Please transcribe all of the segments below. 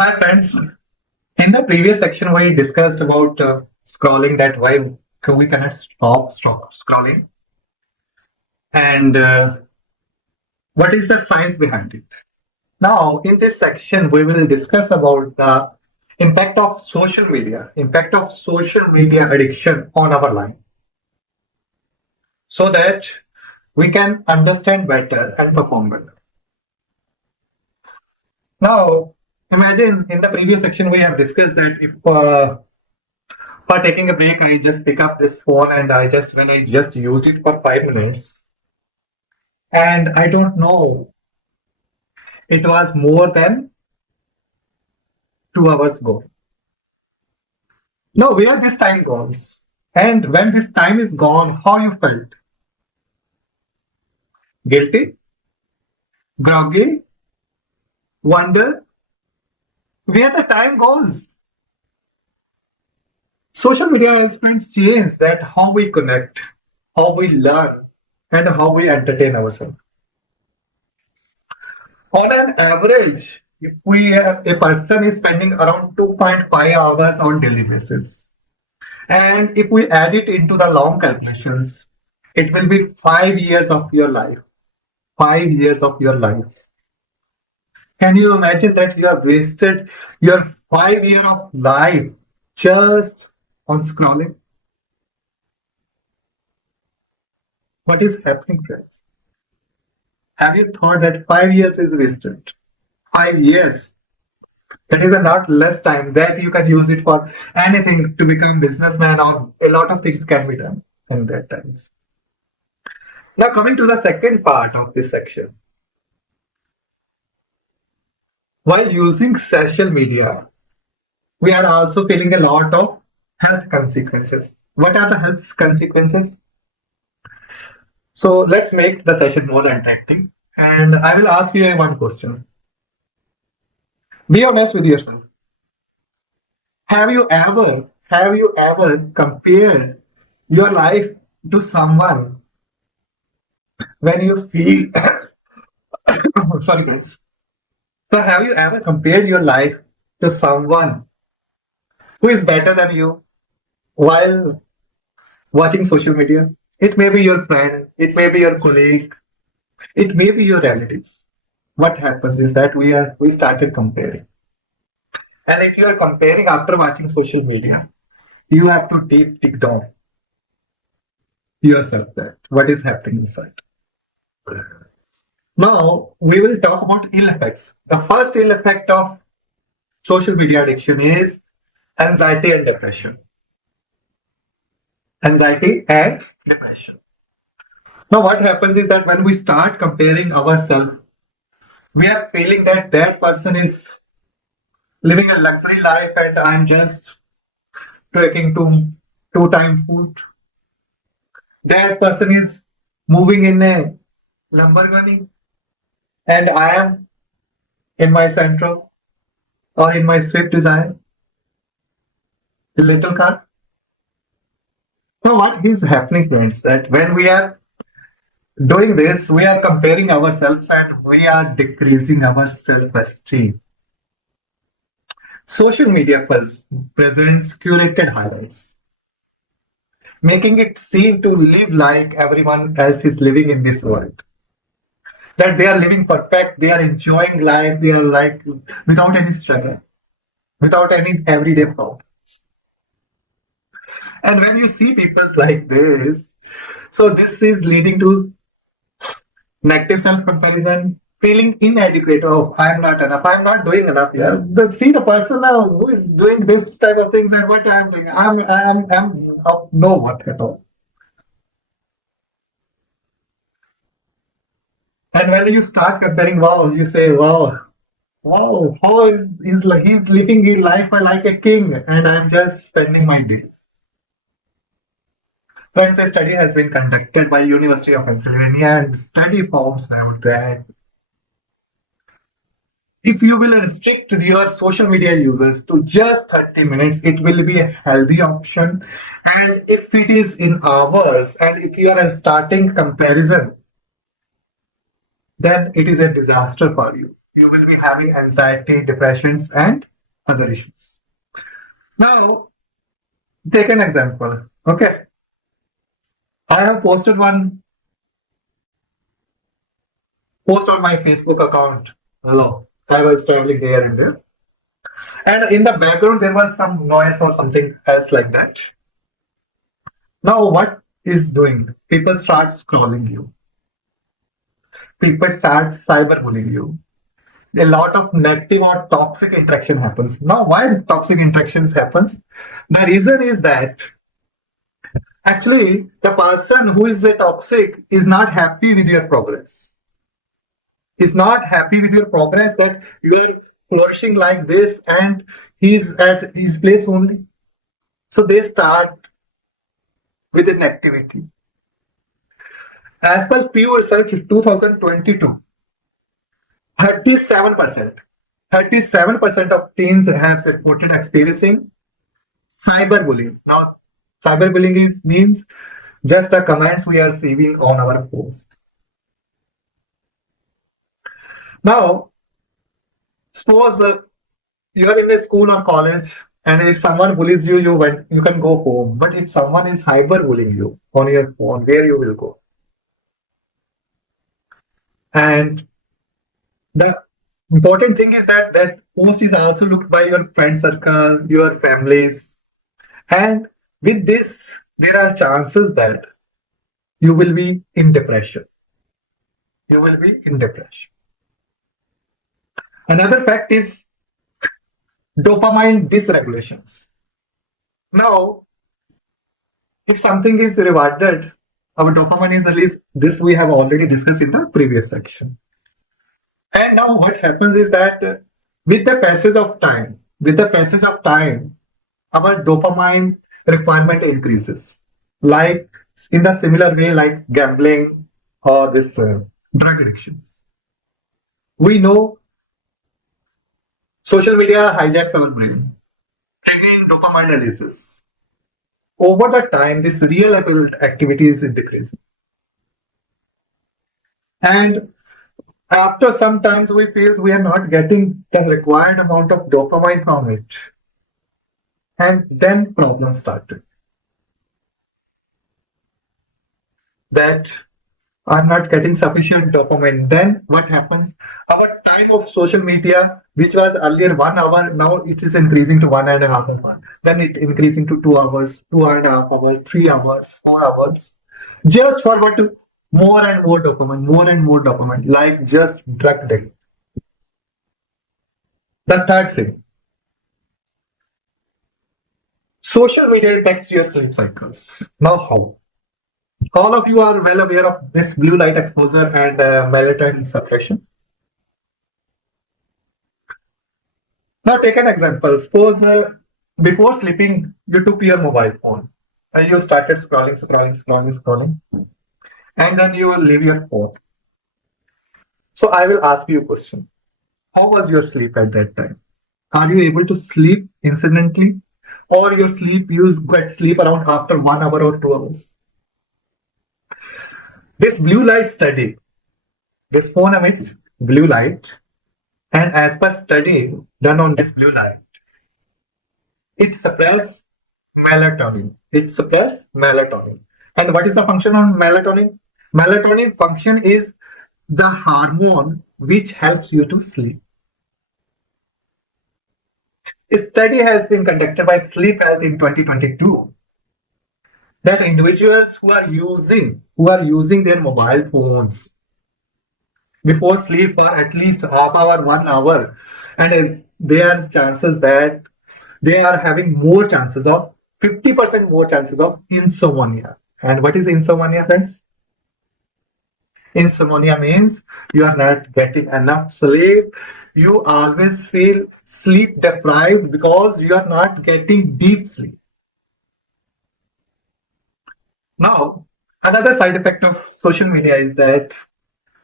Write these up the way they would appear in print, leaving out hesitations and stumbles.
Hi friends. In the previous section, we discussed about scrolling, that why we cannot stop scrolling, and what is the science behind it. Now, in this section, we will discuss about the impact of social media addiction on our life, so that we can understand better and perform better. Now, imagine in the previous section we have discussed that if for taking a break, I just pick up this phone and when I just used it for 5 minutes, and I don't know, it was more than 2 hours ago. Now, where this time goes, and when this time is gone, how you felt? Guilty, groggy, wonder, where the time goes. Social media has friends changed that how we connect, how we learn, and how we entertain ourselves. On an average, if a person is spending around 2.5 hours on daily basis, and if we add it into the long calculations, it will be 5 years of your life. 5 years of your life. Can you imagine that you have wasted your 5 year of life just on scrolling? What is happening, friends? Have you thought that 5 years is wasted? 5 years. That is a not less time that you can use it for anything to become businessman, or a lot of things can be done in that times. Now coming to the second part of this section. While using social media, we are also feeling a lot of health consequences. What are the health consequences? So let's make the session more interactive. And I will ask you one question. Be honest with yourself. Have you ever compared your life to someone when you feel sorry guys. So have you ever compared your life to someone who is better than you while watching social media? It may be your friend, it may be your colleague, it may be your relatives. What happens is that we started comparing. And if you are comparing after watching social media, you have to dig down yourself that what is happening inside. Now we will talk about ill effects. The first ill effect of social media addiction is anxiety and depression. Anxiety and depression. Now what happens is that when we start comparing ourselves, we are feeling that that person is living a luxury life and I'm just trekking to two-time food. That person is moving in a Lamborghini and I am in my Sentra or in my Swift Desire, a little car. So what is happening, friends, that when we are doing this, we are comparing ourselves and we are decreasing our self-esteem. Social media presents curated highlights, making it seem to live like everyone else is living in this world. That they are living perfect, they are enjoying life, they are like without any struggle, without any everyday problems. And when you see people like this, so this is leading to negative self-comparison, feeling inadequate. Oh, I'm not enough. I'm not doing enough here. But see the person now who is doing this type of things and what I'm doing. I'm of no worth at all. And when you start comparing, wow, you say, wow, how is he's living his life like a king, and I'm just spending my days. Friends, a study has been conducted by University of Pennsylvania, and study found out that if you will restrict your social media users to just 30 minutes, it will be a healthy option. And if it is in hours, and if you are starting comparison, then it is a disaster for you. You will be having anxiety, depressions, and other issues. Now, take an example. Okay, I have posted one post on my Facebook account. Hello, I was traveling here and there, and in the background there was some noise or something else like that. Now, what is doing? People start scrolling you. People start cyberbullying you. A lot of negative or toxic interaction happens. Now, why toxic interactions happens? The reason is that actually the person who is a toxic is not happy with your progress. Is not happy with your progress that you are flourishing like this and he's at his place only. So they start with an activity. As per Pew Research 2022, 37%, 37% of teens have reported experiencing cyberbullying. Now, cyberbullying means just the comments we are receiving on our post. Now, suppose you are in a school or college, and if someone bullies you, you can go home. But if someone is cyberbullying you on your phone, where you will go? And the important thing is that that post is also looked by your friend circle, your families, and with this, there are chances that you will be in depression. You will be in depression. Another fact is dopamine dysregulations. Now, if something is rewarded, our dopamine is released. This we have already discussed in the previous section. And now what happens is that with the passage of time, our dopamine requirement increases. Like in the similar way, like gambling or this drug addictions. We know social media hijacks our brain, triggering dopamine releases. Over the time, this real activity is decreasing. And after some times we feel we are not getting the required amount of dopamine from it. And then problems started. That I'm not getting sufficient dopamine. Then what happens? Our time of social media, which was earlier 1 hour, now it is increasing to 1.5 hours. Then it increasing to 2 hours, 2.5 hours, 3 hours, 4 hours. Just for what? More and more dopamine, like just drug addict. The third thing, social media impacts your sleep cycles. Now how? All of you are well aware of this blue light exposure and melatonin suppression. Now take an example. Suppose before sleeping, you took your mobile phone and you started scrolling, and then you will leave your phone. So I will ask you a question. How was your sleep at that time? Are you able to sleep instantly? Or you get sleep around after 1 hour or 2 hours? This blue light study, this phone emits blue light, and as per study done on this blue light, it suppresses melatonin. It suppresses melatonin. And what is the function of melatonin? Melatonin function is the hormone which helps you to sleep. A study has been conducted by Sleep Health in 2022 that individuals who are using their mobile phones before sleep for at least half hour, 1 hour, and there are chances that they are having more chances of 50% more chances of insomnia. And what is insomnia, friends? Insomnia means you are not getting enough sleep. You always feel sleep deprived because you are not getting deep sleep. Now, another side effect of social media is that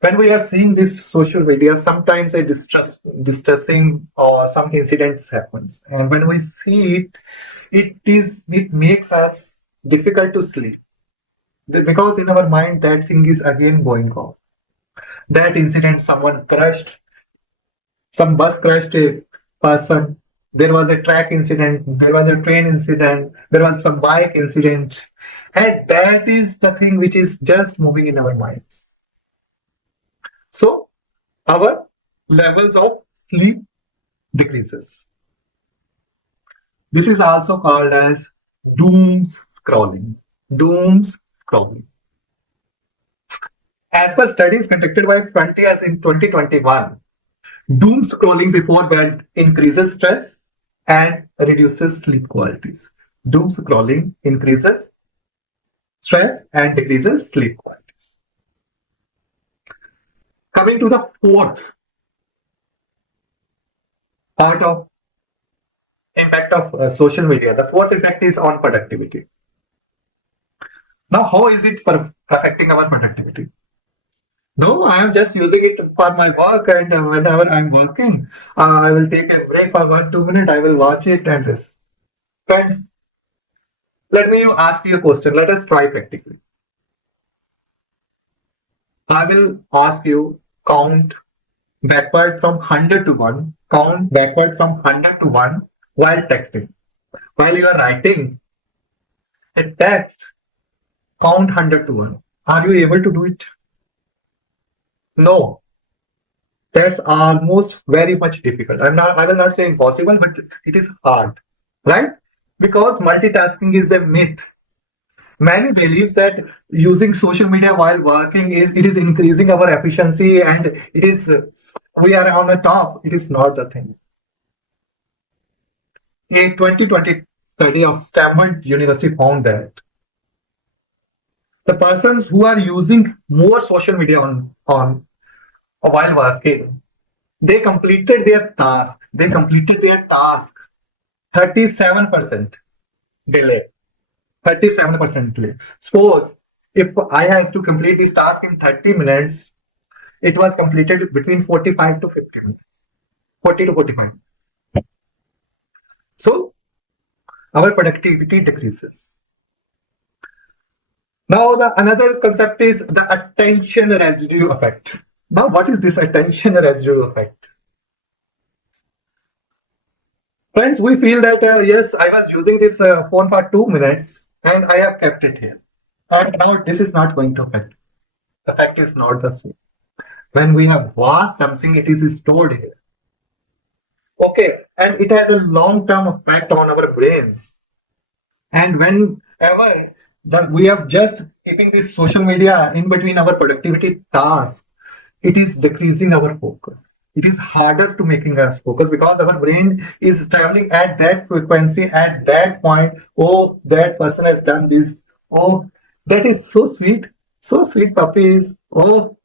when we are seeing this social media, sometimes a distressing or some incidents happens, and when we see it, it makes us difficult to sleep because in our mind that thing is again going on. That incident, someone crushed some bus crashed a person, there was a track incident, there was a train incident, there was some bike incident, and that is the thing which is just moving in our minds. So our levels of sleep decreases. This is also called as doom scrolling. Doom scrolling. As per studies conducted by Frontiers in 2021, doom scrolling before bed increases stress and reduces sleep qualities. Doom scrolling increases stress and decreases sleep qualities. Coming to the fourth part of impact of social media, the fourth effect is on productivity. Now, how is it for affecting our productivity? No, I am just using it for my work, and whenever I'm working, I will take a break for 1 2 minutes. I will watch it and this. Friends, let me ask you a question. Let us try practically. I will ask you count backward from 100 to 1. Count backward from 100 to 1 while texting. While you are writing a text, count 100 to 1. Are you able to do it? No. That's almost very much difficult. I will not say impossible, but it is hard, right? Because multitasking is a myth. Many believes that using social media while working is increasing our efficiency and it is we are on the top. It is not the thing. A 2020 study of Stanford University found that the persons who are using more social media on while working, they completed their task. They completed their task 37% delay. 37% delay. Suppose if I have to complete this task in 30 minutes, it was completed between 45 to 50 minutes. 40 to 45. So our productivity decreases. Now the another concept is the attention residue effect. Now what is this attention residue effect? Friends, we feel that yes, I was using this phone for 2 minutes and I have kept it here. And now this is not going to affect. The fact is not the same. When we have watched something, it is stored here. Okay, and it has a long-term effect on our brains. And whenever we are just keeping this social media in between our productivity tasks, it is decreasing our focus. It is harder to making us focus because our brain is traveling at that frequency at that point. Oh, that person has done this. Oh, that is so sweet puppies. Oh,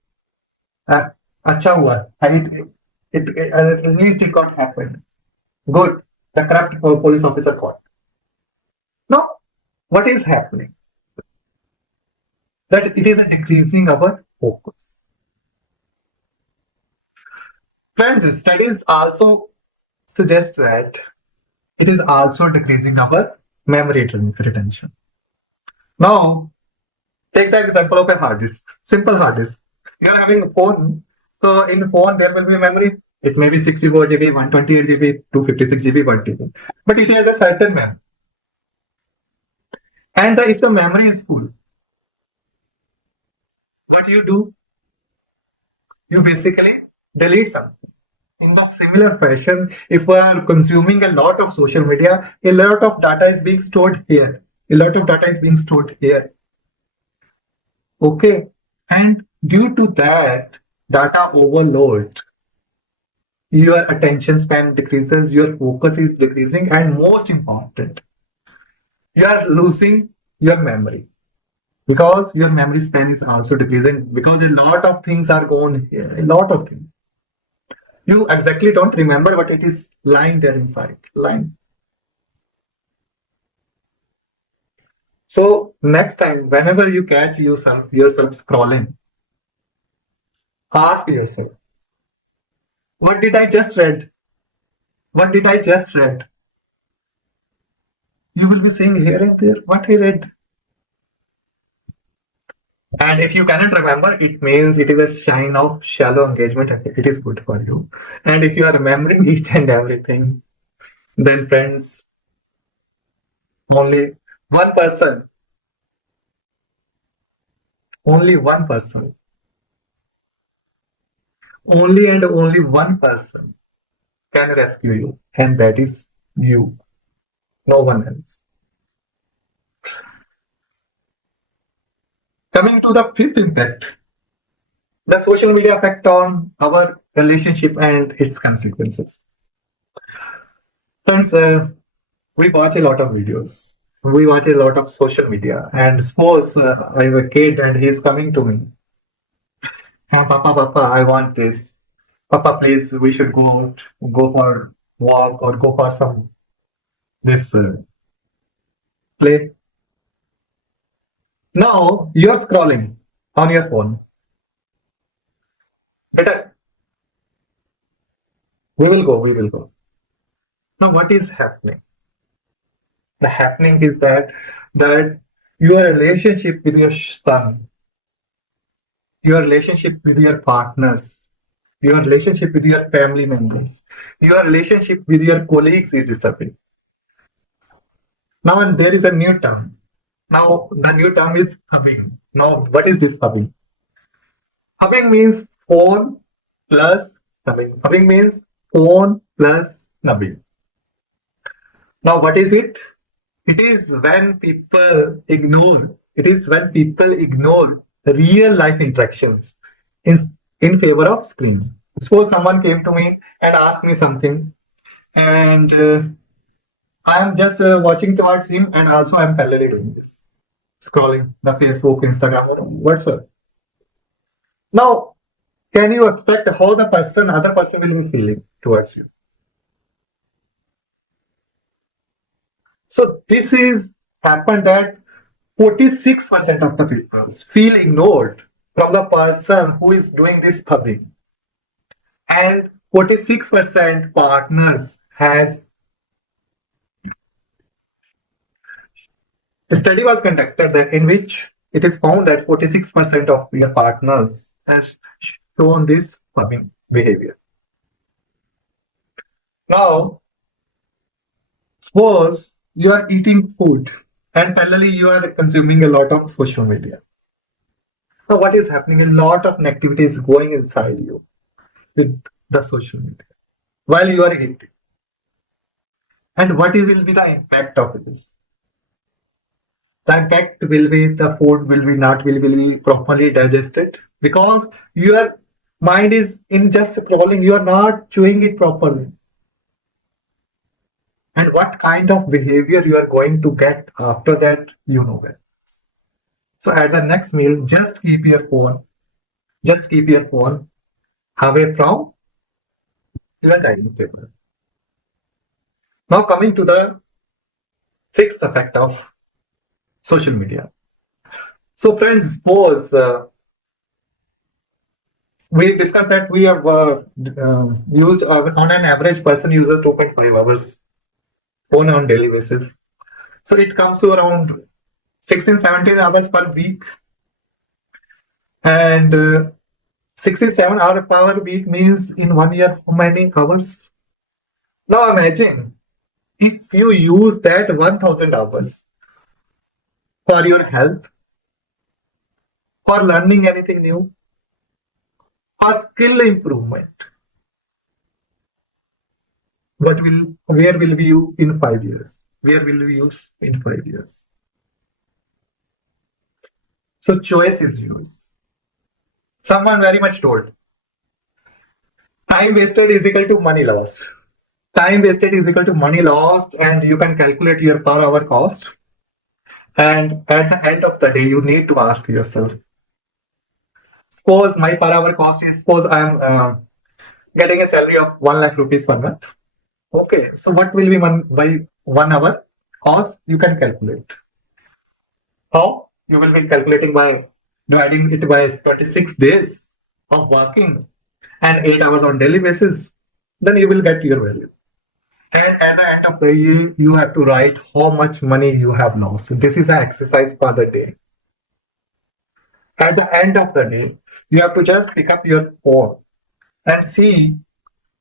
acha hua. At least it got happened. Good. The corrupt police officer caught. Now, what is happening? That it is decreasing our focus. Friends, studies also suggest that it is also decreasing our memory retention. Now, take the example of a hard disk, simple hard disk. You are having a phone, so in phone there will be memory. It may be 64 GB, 128 GB, 256 GB, 1 TB, but it has a certain memory. And if the memory is full, what do? You basically delete something. In the similar fashion, if we are consuming a lot of social media, a lot of data is being stored here. A lot of data is being stored here. Okay. And due to that data overload, your attention span decreases, your focus is decreasing, and most important, you are losing your memory because your memory span is also decreasing because a lot of things are going here. A lot of things. You exactly don't remember, but it is lying there inside. Lying. So next time, whenever you catch yourself scrolling, ask yourself, what did I just read? What did I just read? You will be saying here and there, what I read. And if you cannot remember, it means it is a sign of shallow engagement and it is good for you. And if you are remembering each and everything, then friends, only one person, only one person, only and only one person can rescue you, and that is you, no one else. Coming to the fifth impact, the social media effect on our relationship and its consequences. Friends, we watch a lot of videos. We watch a lot of social media. And suppose I have a kid and he's coming to me. "Ah, Papa, Papa, I want this. Papa, please, we should go out, go for walk or go for some this play." Now you're scrolling on your phone. Better, we will go, we will go. Now what is happening? The happening is that your relationship with your son, your relationship with your partners, your relationship with your family members, your relationship with your colleagues is disappearing. Now, and there is a new term. Now, the new term is hubbing. Now, what is this hubbing? Hubbing means phone plus snubbing. Hubbing means phone plus snubbing. Now, what is it? It is when people ignore. It is when people ignore real life interactions in in favor of screens. Suppose someone came to me and asked me something, and I am just watching towards him, and also I am parallelly doing this, scrolling the Facebook, Instagram, or whatsoever. Now, can you expect how the other person will be feeling towards you? So this is happened that 46% of the people feel ignored from the person who is doing this public, and 46% partners has a study was conducted in which it is found that 46% of your partners has shown this pubbing behavior. Now, suppose you are eating food and parallelly you are consuming a lot of social media. Now, what is happening? A lot of negativity is going inside you with the social media while you are eating. And what will be the impact of this? The impact will be the food will be properly digested because your mind is in just scrolling, you are not chewing it properly. And what kind of behavior you are going to get after that, you know that. So at the next meal, just keep your phone away from your dining table. Now coming to the sixth effect of social media. So friends, suppose we discussed that we have used on an average person uses 2.5 hours phone on daily basis. So it comes to around 16, 17 hours per week. And 67 hour per week means in 1 year, how many hours? Now imagine if you use that 1000 hours for your health, for learning anything new, for skill improvement, where will be you in 5 years? Where will we use in 5 years? So choice is yours. Someone very much told, time wasted is equal to money lost. Time wasted is equal to money lost, and you can calculate your per hour cost. And at the end of the day, you need to ask yourself, suppose my per hour cost is, suppose I'm getting a salary of 1 lakh rupees per month. Okay, so what will be by 1 hour cost? You can calculate. How? You will be calculating by dividing it by 26 days of working and 8 hours on daily basis. Then you will get your value. And at the end of the year, you have to write how much money you have lost. This is an exercise for the day. At the end of the day, you have to just pick up your phone and see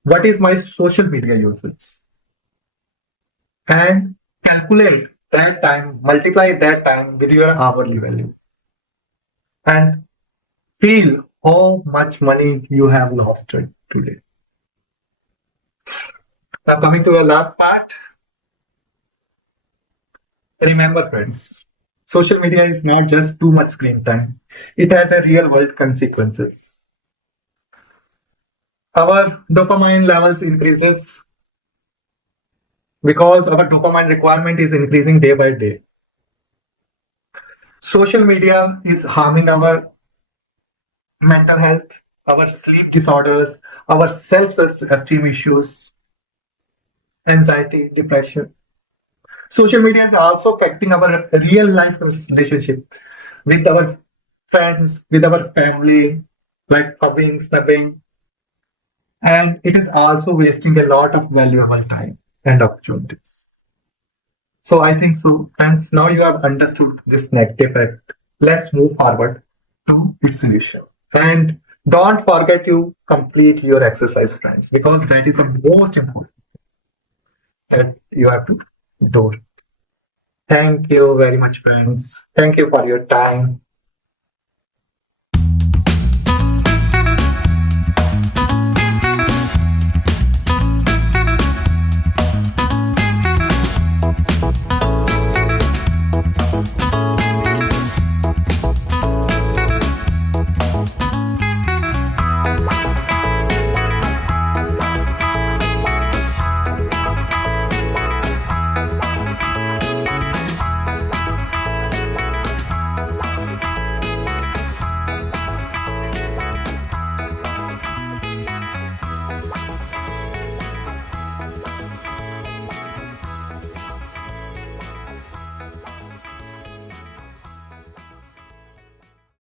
what is my social media usage and calculate that time, multiply that time with your hourly value and feel how much money you have lost today. Now, coming to the last part, remember, friends, social media is not just too much screen time, it has a real world consequences. Our dopamine levels increases because our dopamine requirement is increasing day by day. Social media is harming our mental health, our sleep disorders, our self-esteem issues, anxiety, depression. Social media is also affecting our real life relationship with our friends, with our family, like pubbing, snubbing, and it is also wasting a lot of valuable time and opportunities. So I think so, friends. Now you have understood this negative effect. Let's move forward to its solution. And don't forget to complete your exercise, friends, because that is the most important that you have to do. Thank you very much, friends. Thank you for your time.